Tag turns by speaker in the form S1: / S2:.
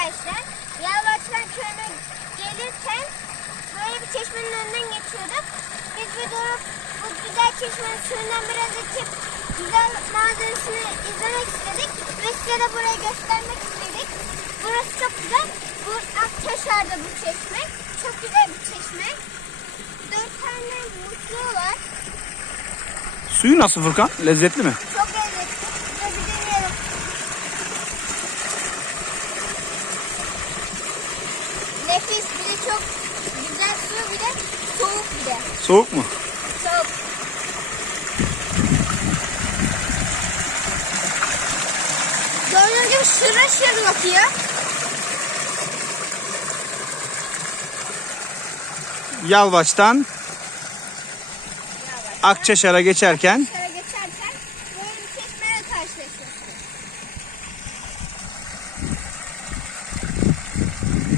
S1: arkadaşlar. Yalvaçlar köyüne gelirken böyle bir çeşmenin önünden geçiyorduk. Biz bir durup bu güzel çeşmenin suyundan biraz içip güzel manzarasını izlemek istedik. Ve size de burayı göstermek istedik. Burası çok güzel. Bu Akçaşar'da bu çeşme. Çok güzel bir çeşme. Dört tane musluğu var.
S2: Suyu nasıl Furkan? Lezzetli mi?
S1: nefis bir de çok güzel su bir de soğuk bir de.
S2: Soğuk mu?
S1: Soğuk. Gördüğünüz gibi şırıl şırıl akıyor.
S2: Yalvaç'tan Akçaşar'a geçerken, Akçaşar'a geçerken böyle bir şey çeşmeyle karşılaşıyorsunuz.